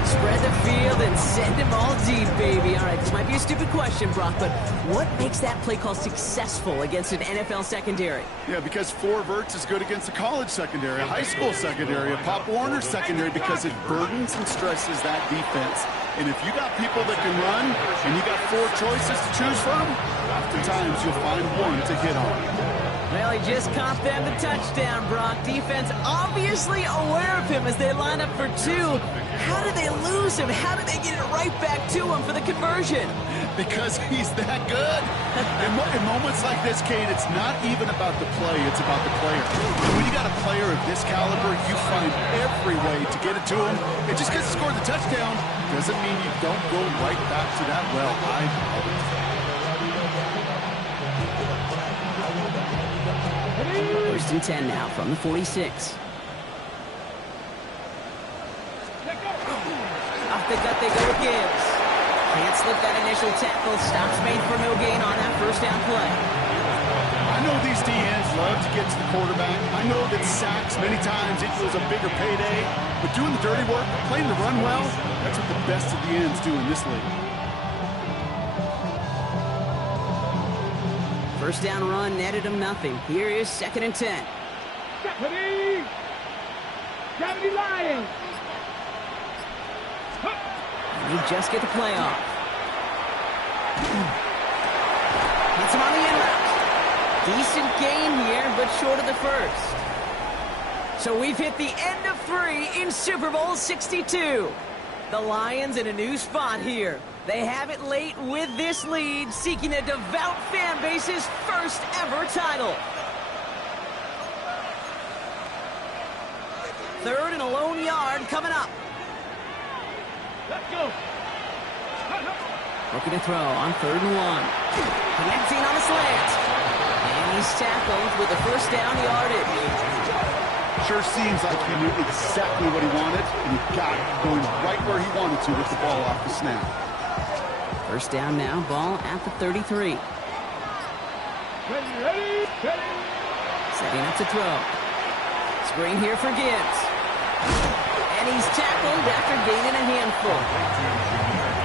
Spread the field and send them all deep, baby. All right, this might be a stupid question, Brock, but what makes that play call successful against an NFL secondary? Yeah, because 4 verts is good against a college secondary, a high school secondary, a Pop Warner secondary, because it burdens and stresses that defense. And if you got people that can run and you got 4 choices to choose from, oftentimes you'll find one to hit on. Well, he just caught them the touchdown, Brock. Defense obviously aware of him as they line up for 2. How did they lose him? How did they get it right back to him for the conversion? Because he's that good. In moments like this, Kate, it's not even about the play, it's about the player. And when you got a player of this caliber, you find every way to get it to him. And just because he scored the touchdown doesn't mean you don't go right back to that well either. First and 10 now from the 46. Off the gut they go with Gibbs. Can't slip that initial tackle. Stops made for no gain on that first down play. I know these DNs love to get to the quarterback. I know that sacks many times equals a bigger payday. But doing the dirty work, playing the run well, that's what the best of the ends do in this league. First down run netted him nothing. Here is 2nd and 10. Deputy! Deputy Lions! And he just get the play off. Hits him on the in route. Decent gain here, but short of the first. So we've hit the end of 3 in Super Bowl 62. The Lions in a new spot here. They have it late with this lead, seeking a devout fan base's first ever title. 3rd and a lone yard coming up. Let's go! Looking to throw on 3rd and 1. Connecting on the slant. And he's tackled with the first down yardage. Sure seems like he knew exactly what he wanted, and he got it, going right where he wanted to with the ball off the snap. First down now, ball at the 33. Ready! Setting up to throw. Screen here for Gibbs. And he's tackled after gaining a handful.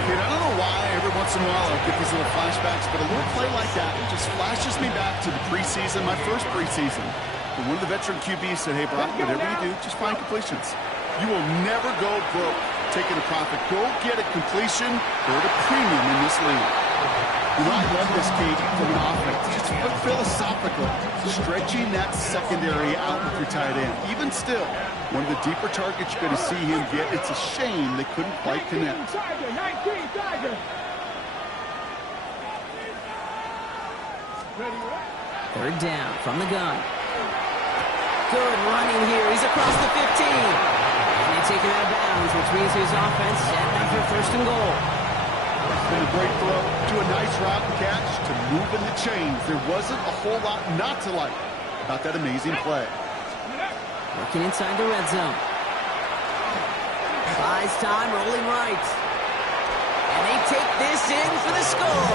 Kid, I don't know why every once in a while I get these little flashbacks, but a little play like that just flashes me back to the preseason, my first preseason. And one of the veteran QBs said, hey, Brock, whatever you do, just find completions. You will never go broke taking a profit. Go get a completion. Go to premium in this league. You know, I love this, Kate, from an offense. Just philosophically, stretching that secondary out with your tight end. Even still, one of the deeper targets you're going to see him get. It's a shame they couldn't quite connect. 19 Tiger! Ready, right? 3rd down from the gun. Good running here. He's across the 15. And they take him out of bounds, which means his offense setting up for 1st and goal. From a great throw to a nice route and catch to moving the chains. There wasn't a whole lot not to like about that amazing play. Working inside the red zone. Buys time, rolling right. And they take this in for the score.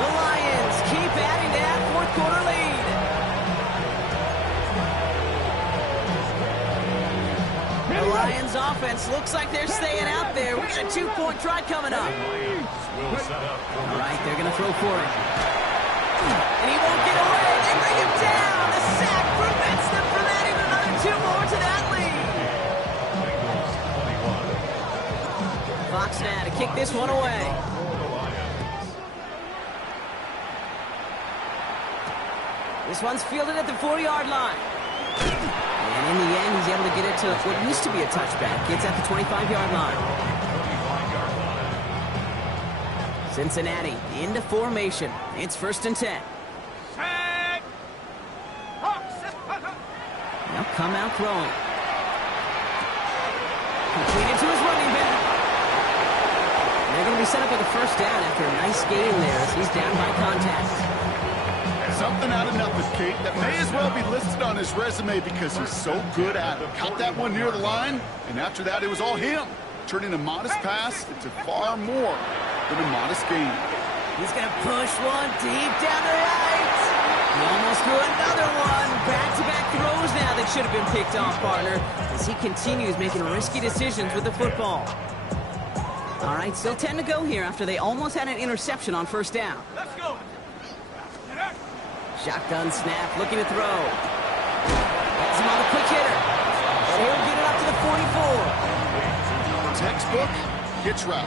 The Lions keep adding to that 4th quarter lead. The Lions offense looks like they're staying out there. We got a 2-point try coming up. All right, they're going to throw for it. And he won't get away. They bring him down. The sack prevents them from adding another 2 more to that lead. Fox now to kick this one away. This one's fielded at the 4-yard line. And in the end, he's able to get it to what used to be a touchback. Gets at the 25-yard line. Cincinnati into formation. It's 1st and 10. Set! Now come out throwing. Completed to his running back. And they're going to be set up with a first down after a nice gain there as he's down by contact. Something out of nothing, Kate, that may as well be listed on his resume because he's so good at it. Caught that one near the line, and after that, it was all him. Turning a modest pass into far more than a modest gain. He's going to push one deep down the right. He almost threw another one. Back-to-back throws now that should have been picked off, partner, as he continues making risky decisions with the football. All right, still 10 to go here after they almost had an interception on first down. Let's go. Shotgun snap, looking to throw. Has him on the quick hitter. And he'll get it up to the 44. Textbook hitch route.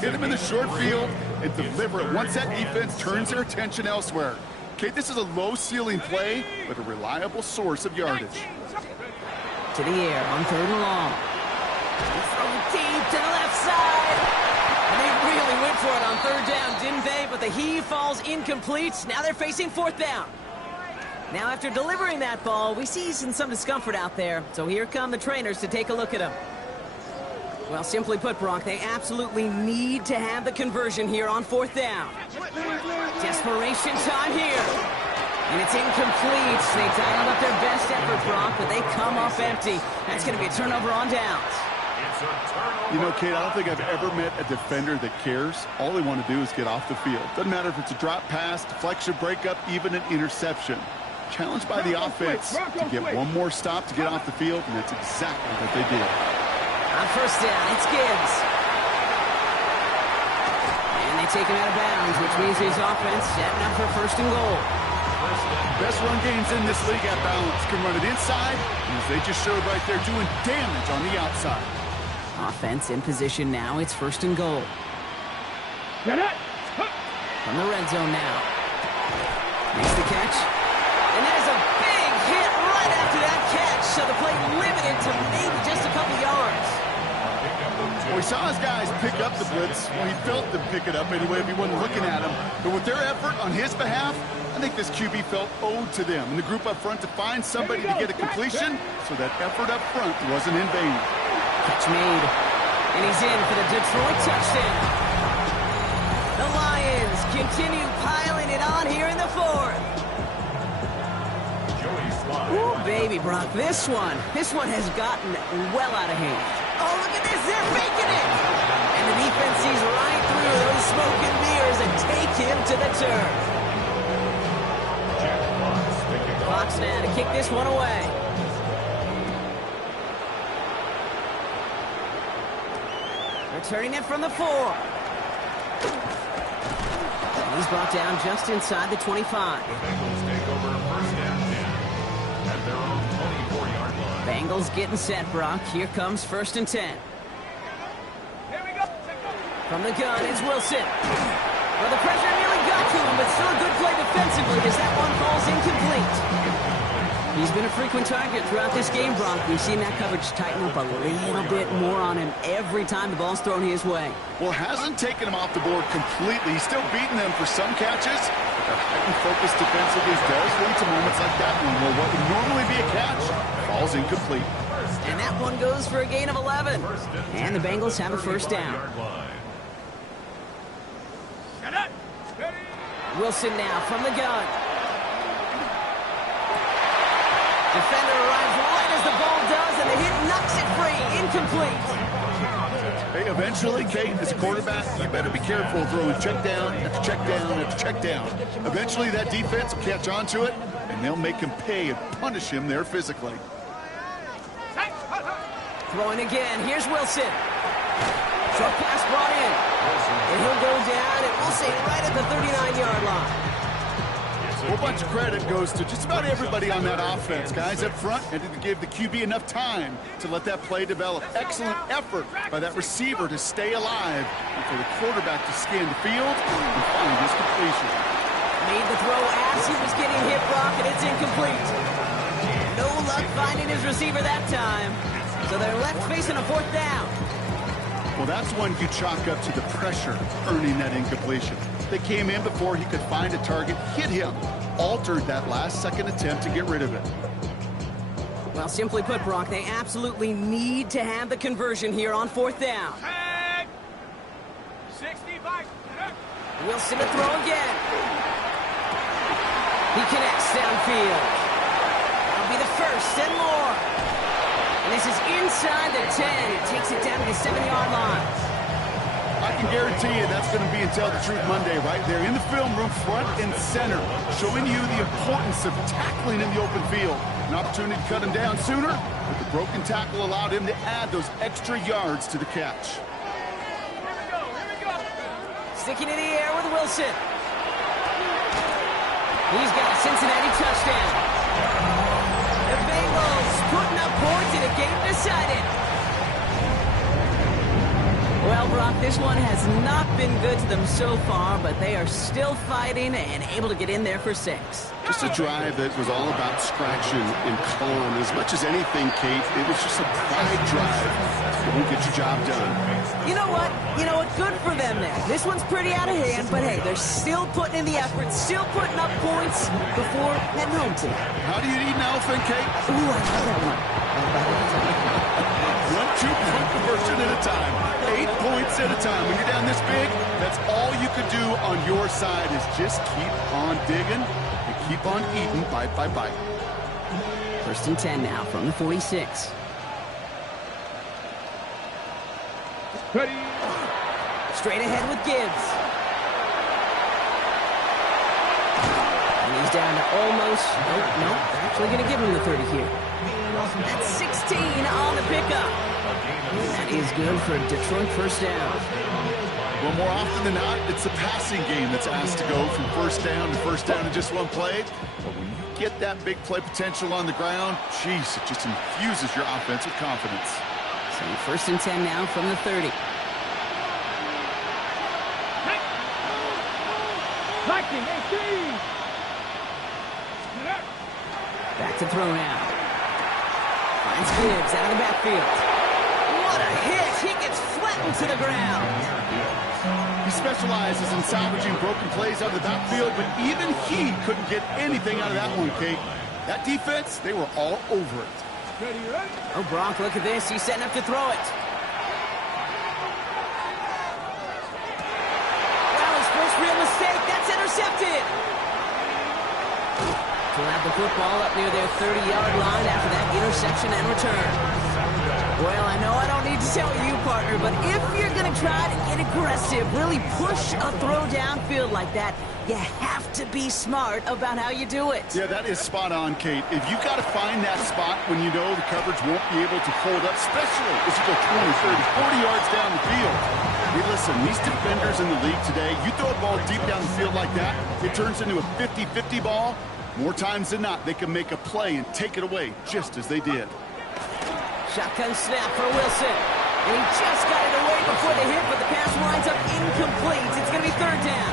Hit him in the short field and deliver it once that defense turns their attention elsewhere. Okay, this is a low-ceiling play, but a reliable source of yardage. To the air on 3rd and long. He's throwing deep to the left side. And they really went for it on 3rd down, didn't they? But the heave falls incomplete. Now they're facing 4th down. Now after delivering that ball, we see some discomfort out there. So here come the trainers to take a look at him. Well, simply put, Brock, they absolutely need to have the conversion here on 4th down. Desperation time here. And it's incomplete. They dialed up their best effort, Brock, but they come off empty. That's going to be a turnover on downs. You know, Kate, I don't think I've ever met a defender that cares. All they want to do is get off the field. Doesn't matter if it's a drop pass, deflection, breakup, even an interception. Challenged by the offense to get one more stop to get off the field, and that's exactly what they did. On first down, it's Gibbs. And they take him out of bounds, which means his offense setting up for 1st and goal. Best run games in this league at balance. Can run it inside, and as they just showed right there, doing damage on the outside. Offense in position now. It's 1st and goal. From the red zone now. Makes the catch. And there's a big hit right after that catch. So the play limited to maybe just a couple yards. Well, we saw his guys pick up the blitz. Well, he felt them pick it up anyway if he wasn't looking at him. But with their effort on his behalf, I think this QB felt owed to them. And the group up front to find somebody to get a completion, so that effort up front wasn't in vain. Catch made. And he's in for the Detroit touchdown. The Lions continue piling it on here in the 4th. Ooh, baby, Brock, this one has gotten well out of hand. Oh, look at this, they're making it! And the defense sees right through those smoke and mirrors and take him to the turf. Fox now to kick this one away. Returning it from the 4. And he's brought down just inside the 25. The Bengals take over 1st and 10 at their own 24-yard line. Bengals getting set, Brock. Here comes 1st and 10. Here we go. From the gun, it's Wilson. Well, the pressure nearly got to him, but still a good play defensively as that one falls incomplete. He's been a frequent target throughout this game, Brock. We've seen that coverage tighten up a little bit more on him every time the ball's thrown his way. Well, hasn't taken him off the board completely. He's still beating them for some catches. But that heightened focus defensively does lead to moments like that one where what would normally be a catch falls incomplete. And that one goes for a gain of 11. And the Bengals have a 1st down. Wilson now from the gun. Defender arrives right as the ball does, and the hit knocks it free. Incomplete. Hey, eventually, Kate, as a quarterback, you better be careful throwing check down after check down after check down. Eventually, that defense will catch on to it, and they'll make him pay and punish him there physically. Throwing again. Here's Wilson. Short pass brought in. And he'll go down, and we'll say right at the 39-yard line. A whole bunch of credit goes to just about everybody on that offense. Guys up front had to give the QB enough time to let that play develop. Excellent effort by that receiver to stay alive and for the quarterback to scan the field and find his completion. Made the throw as he was getting hit, Brock, and it's incomplete. No luck finding his receiver that time. So they're left facing a 4th down. Well, that's one you chalk up to the pressure earning that incompletion. They came in before he could find a target, hit him, altered that last-second attempt to get rid of it. Well, simply put, Brock, they absolutely need to have the conversion here on 4th down. 65. Wilson to throw again. He connects downfield. That'll be the 1st and more. And this is inside the 10. It takes it down to the 7-yard line. I can guarantee you that's going to be in Tell the Truth Monday right there in the film room, front and center, showing you the importance of tackling in the open field. An opportunity to cut him down sooner, but the broken tackle allowed him to add those extra yards to the catch. Sticking in the air with Wilson. He's got a Cincinnati touchdown. The Bengals putting up points in a game decided. Well, Brock, this one has not been good to them so far, but they are still fighting and able to get in there for 6. Just a drive that was all about scratching and clawing. As much as anything, Kate, it was just a pride drive. You won't get your job done. You know what? Good for them there. This one's pretty out of hand, but hey, they're still putting in the effort, still putting up points before heading home to. How do you eat an elephant, Kate? Ooh, I love that one. 1 2-point conversion at a time. 8 points at a time. When you're down this big, that's all you could do on your side is just keep on digging and keep on eating bite by bite. 1st and 10 now from the 46. Ready. Straight ahead with Gibbs. And he's down to almost, no, actually going to give him the 30 here. That's 16 on the pickup. That is good for Detroit 1st down. Well, more often than not, it's the passing game that's asked to go from 1st down to 1st down in just one play. But when you get that big play potential on the ground, geez, it just infuses your offensive confidence. So 1st and 10 now from the 30. Liking, 18. Back to throw now. Finds Gibbs out of the backfield. What a hit! He gets flattened to the ground. He specializes in salvaging broken plays out of the backfield, but even he couldn't get anything out of that one, Kate. That defense, they were all over it. Ready, ready. Oh, Brock, look at this. He's setting up to throw it. Well, his first real mistake. That's intercepted. He'll have the football up near their 30-yard line after that interception and return. Well, I know I don't need to tell you, partner, but if you're going to try to get aggressive, really push a throw downfield like that, you have to be smart about how you do it. Yeah, that is spot on, Kate. If you got to find that spot when you know the coverage won't be able to hold up, especially as you go 20, 30, 40 yards down the field. Hey, listen, these defenders in the league today, you throw a ball deep down the field like that, it turns into a 50-50 ball. More times than not, they can make a play and take it away, just as they did. Shotgun snap for Wilson. And he just got it away before the hit, but the pass winds up incomplete. It's going to be 3rd down.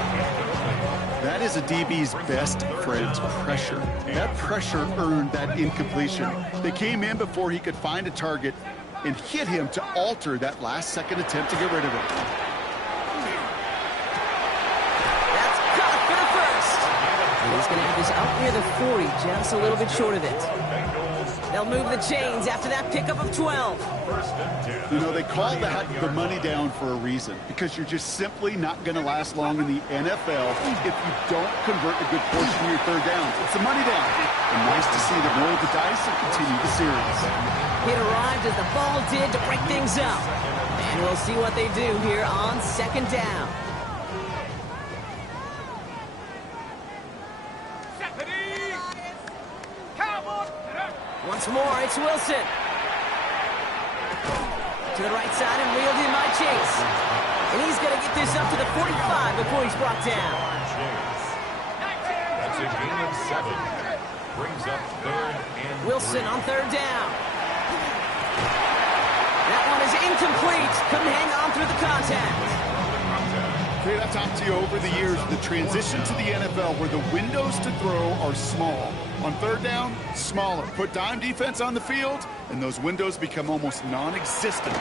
That is a DB's best friend's pressure. That pressure earned that incompletion. They came in before he could find a target and hit him to alter that last-second attempt to get rid of it. That's caught for the 1st. And he's going to have this out near the 40, just a little bit short of it. They'll move the chains after that pickup of 12. You know, they call that the money down for a reason, because you're just simply not going to last long in the NFL if you don't convert a good portion of your 3rd downs. It's the money down. And nice to see them roll the dice and continue the series. It arrived as the ball did to break things up. And we'll see what they do here on 2nd down. Once more, it's Wilson. To the right side and wheeled in by Chase. And he's going to get this up to the 45 before he's brought down. That's a gain of 7. Brings up 3rd and Wilson on 3rd down. That one is incomplete. Couldn't hang on through the contact. Kate, I've talked to you over the years, the transition to the NFL where the windows to throw are small. On 3rd down, smaller. Put dime defense on the field, and those windows become almost non-existent.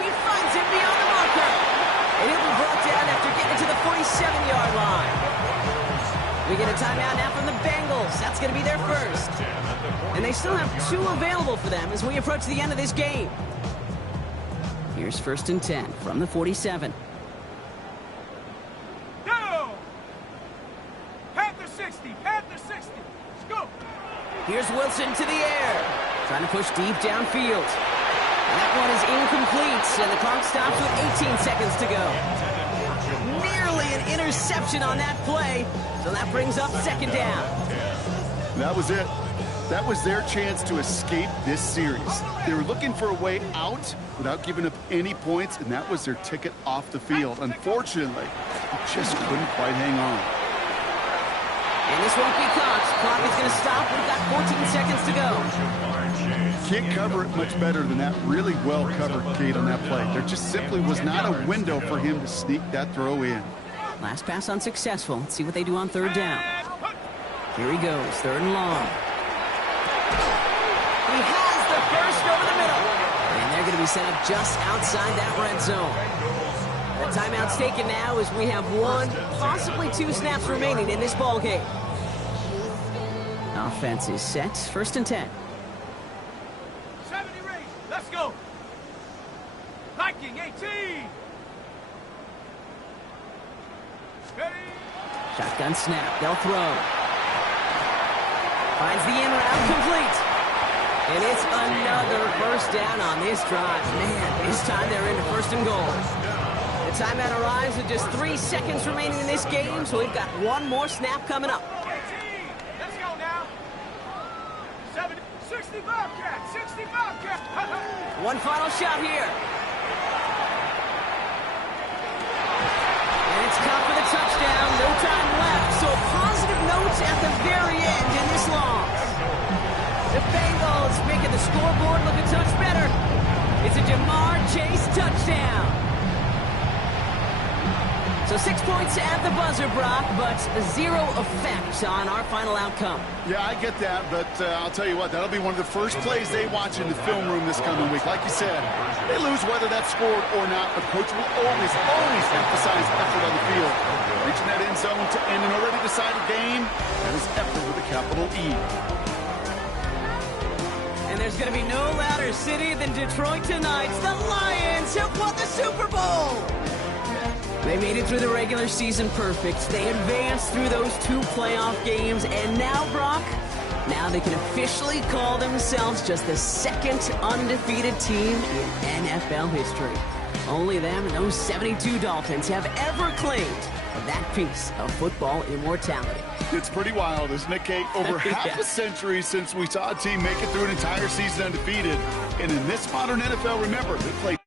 He finds him beyond the marker. And he'll be brought down after getting to the 47-yard line. We get a timeout now from the Bengals. That's going to be their 1st. And they still have 2 available for them as we approach the end of this game. Here's 1st and 10 from the 47. Here's Wilson to the air. Trying to push deep downfield. And that one is incomplete. pass, and the clock stops with 18 seconds to go. Nearly an interception on that play, so that brings up second down. That was it. That was their chance to escape this series. They were looking for a way out without giving up any points, and that was their ticket off the field. Unfortunately, they just couldn't quite hang on. And this won't be caught. Clock is going to stop. We've got 14 seconds to go. Can't cover it much better than that really well-covered gate on that play. There just simply was not a window for him to sneak that throw in. Last pass unsuccessful. Let's see what they do on third down. Here he goes, third and long. He has the first over the middle. And they're going to be set up just outside that red zone. The timeout's taken now as we have 1, possibly 2 snaps remaining in this ball game. Offense is set, first and 10. 70 range. Let's go. Viking 18. Ready. Shotgun snap, they'll throw. Finds the in route, complete. And it's another first down on this drive. Man, this time they're into first and goal. The timeout arrives with just 3 seconds remaining in this game, so we've got 1 more snap coming up. 18. Let's go now. 70. 60 Bobcat. 60 Bobcat. One final shot here. And it's caught for the touchdown. No time left, so positive notes at the very end in this loss. The Bengals making the scoreboard look a touch better. It's a Jamar Chase touchdown. So 6 points at the buzzer, Brock, but 0 effect on our final outcome. Yeah, I get that, but I'll tell you what, that'll be one of the first plays they watch in the film room this coming week. Like you said, they lose whether that's scored or not, but coach will always emphasize effort on the field. Reaching that end zone to end an already decided game, that is effort with a capital E. And there's going to be no louder city than Detroit tonight. The Lions have won the Super Bowl! They made it through the regular season perfect. They advanced through those 2 playoff games. And now, Brock, now they can officially call themselves just the 2nd undefeated team in NFL history. Only them and those 72 Dolphins have ever claimed that piece of football immortality. It's pretty wild, isn't it, Kate? Over half a century since we saw a team make it through an entire season undefeated. And in this modern NFL, remember, they played